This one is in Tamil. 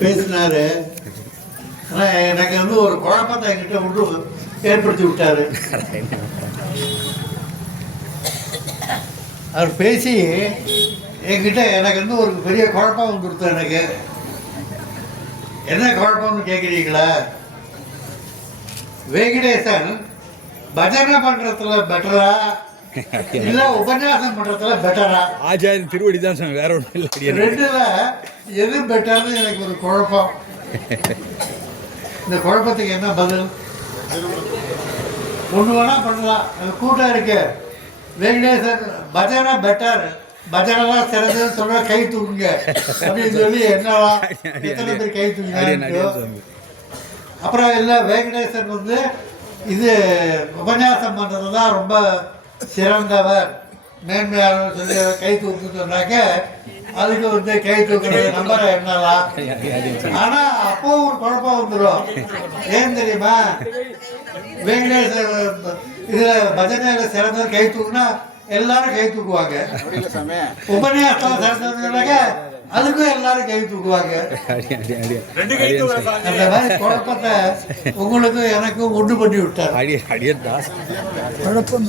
பேசினாரு. ஆனால் எனக்கு வந்து ஒரு குழப்பத்தை என்கிட்ட விட்டு ஏற்படுத்தி விட்டாரு. அவர் பேசி என்கிட்ட எனக்கு வந்து ஒரு பெரிய குழப்பம் வந்துடுத்து. எனக்கு என்ன குழப்பம்னு கேட்குறீங்களா? வெங்கடேசன் பஜனை பண்றதுல பெட்டரா இல்ல உபன்யாசம் பண்றதுல பெட்டரா? ஆச்சாரிய திருவடி தான், வேற ஒன்றும் இல்லை. ரெண்டுல எது பெட்டர்னு எனக்கு ஒரு குழப்பம். இந்த குழப்பத்துக்கு என்ன பதில்? ஒன்று வேணா பண்ணலாம். கூட்டம் இருக்கு. வெங்கடேசன் பஜனை பெட்டர், பஜனைலாம் சிறந்ததுன்னு சொல்ல கை தூக்குங்க அப்படின்னு சொல்லி என்னலாம் எத்தனை பேர் கை தூக்கினாங்க. அப்புறம் இல்லை வெங்கடேசன் வந்து இது உபன்யாசம் பண்ணுறது தான் ரொம்ப சிறந்தவர், மேன்மையாளர் சொல்லி கை தூக்கு சொன்னாக்க அதுக்கு வந்து கை தூக்குறது நம்பரை என்னலாம். ஆனால் அப்போ ஒரு குழப்பம் வந்துடும். ஏன் தெரியுமா? வெங்கடேசர் இதில் பஜனையில் சிறந்தவர் கை தூக்குனா எல்லாரும் கை தூக்குவாங்க. உபன்யாசம் சிறந்ததுனாக்க அதுக்கும் எல்லாரும் கை தூக்குவாங்க. அந்த மாதிரி குழப்பத்தை உங்களுக்கும் எனக்கும் ஒன்று பண்ணி விட்டார். குழப்பம்